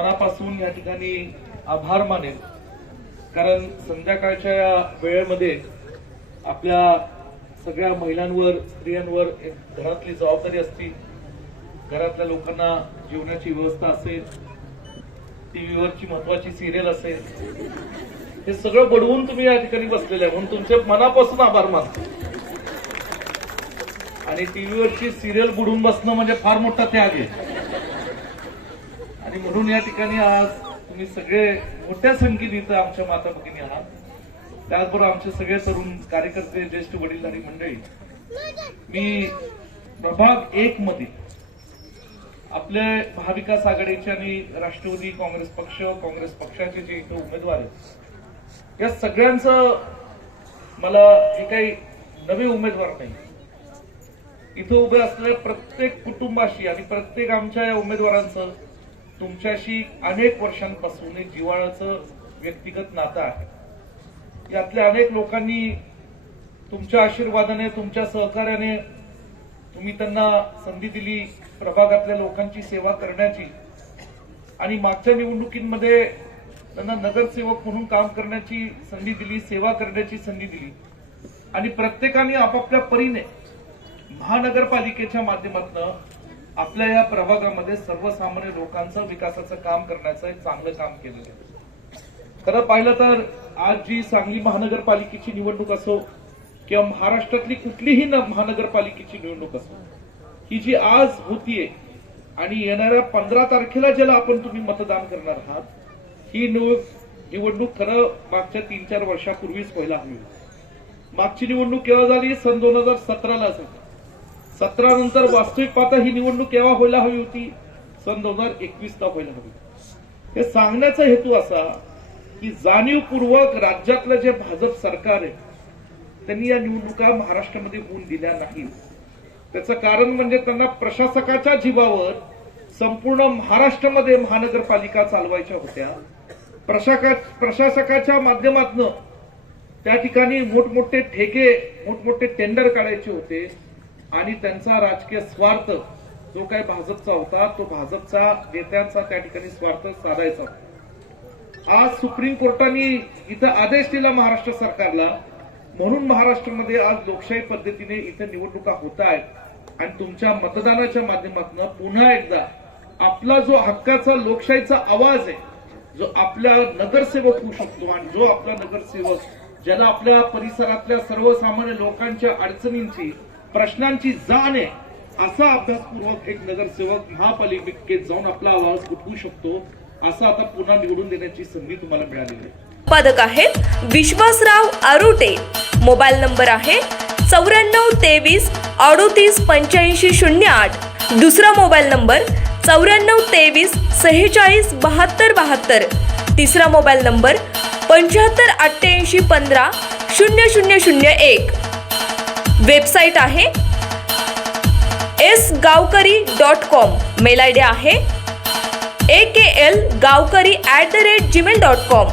मनापासून या ठिकाणी आभार मानेल, कारण संध्याकाळच्या या वेळेमध्ये आपल्या सगळ्या महिलांवर, स्त्रियांवर एक घरातली जबाबदारी असते. घरातल्या लोकांना जेवणाची व्यवस्था असेल, टीव्हीवरची महत्वाची सिरियल असेल, हे सगळं बडवून तुम्ही या ठिकाणी बसलेले आहे, म्हणून तुमचे मनापासून आभार मानतो. आणि टीव्हीवरची सिरियल बुडून बसणं म्हणजे फार मोठा त्याग आहे. आणि म्हणून या ठिकाणी आज तुम्ही सगळे मोठ्या संख्येने इथं आमच्या माता भगिनी आहात. त्याचबरोबर आमचे सगळे तरुण कार्यकर्ते, ज्येष्ठ वडीलधारी मंडळी. मी प्रभाग 1 मध्ये आपले महाविकास आघाडीचे आणि राष्ट्रवादी काँग्रेस पक्षाचे जे इथं उमेदवार आहेत, या सगळ्यांचं, मला हे काही नवे उमेदवार नाही, इथं उभे असलेल्या प्रत्येक कुटुंबाशी आणि प्रत्येक आमच्या या उमेदवारांचं तुमच्याशी अनेक वर्षांपासून एक जिव्हाळ्याचं व्यक्तिगत नातं आहे. यातल्या अनेक लोकांनी तुमच्या आशीर्वादाने, तुमच्या सहकार्याने तुम्ही त्यांना संधी दिली प्रभागातल्या लोकांची सेवा करण्याची, आणि मागच्या निवडणुकीमध्ये त्यांना नगरसेवक म्हणून काम करण्याची संधी दिली, सेवा करण्याची संधी दिली. आणि प्रत्येकाने आपापल्या परीने महानगरपालिकेच्या माध्यमातून आपल्या या प्रभागामध्ये सर्वसामान्य लोकांचं विकासाचं काम करण्याचं एक चांगलं काम केलेलं आहे. खरं पाहिलं तर आज जी सांगली महानगरपालिकेची निवडणूक असो किंवा महाराष्ट्रातली कुठलीही महानगरपालिकेची निवडणूक असो, ही जी आज होतीये आणि येणाऱ्या 15 तारखेला ज्याला आपण तुम्ही मतदान करणार आहात, ही निवडणूक खरं मागच्या 3-4 वर्षापूर्वीच व्हायला हवी. मागची निवडणूक केव्हा झाली? सन 2017ला झाली. 17 नंतर वास्तविक पाहता ही निवडणूक केव्हा व्हायला हवी होती? सन 2021ला व्हायला हवी. हे सांगण्याचा हेतू असा की जाणीवपूर्वक राज्यातलं जे भाजप सरकार आहे त्यांनी या निवडणुका महाराष्ट्रामध्ये होऊन दिल्या नाहीत. त्याचं कारण म्हणजे त्यांना प्रशासकाच्या जीवावर संपूर्ण महाराष्ट्रामध्ये महानगरपालिका चालवायच्या होत्या. प्रशासकाच्या माध्यमातून त्या ठिकाणी मोठमोठे ठेके, मोठमोठे टेंडर काढायचे होते आणि त्यांचा राजकीय स्वार्थ जो काही भाजपचा होता, तो भाजपचा नेत्यांचा त्या ठिकाणी स्वार्थ साधायचा. आज सुप्रीम कोर्टाने इथं आदेश दिला महाराष्ट्र सरकारला, म्हणून महाराष्ट्रामध्ये आज लोकशाही पद्धतीने इथं निवडणुका होत आहेत. आणि तुमच्या मतदानाच्या माध्यमातून पुन्हा एकदा आपला जो हक्काचा लोकशाहीचा आवाज आहे, जो आपला नगरसेवक होऊ शकतो आणि जो आपला नगरसेवक ज्याला आपल्या परिसरातल्या सर्वसामान्य लोकांच्या अडचणींची, प्रश्नांची जाण आहे, असा अभ्यासपूर्वक एक नगरसेवक महापालिकेत जाऊन आपला आवाज उठवू शकतो, असं आता पुन्हा निवडून देण्याची संधी तुम्हाला मिळालेली आहे. उत्पादक आहेत विश्वासराव आरोटे. मोबाईल नंबर आहे 9423 38 85 08. दुसरा मोबाईल नंबर 9423 46 72 72. तिसरा मोबाईल नंबर 75 88 15 0001. वेबसाईट आहे sgavkari.com. मेल आयडी आहे aklgavkari@gmail.com.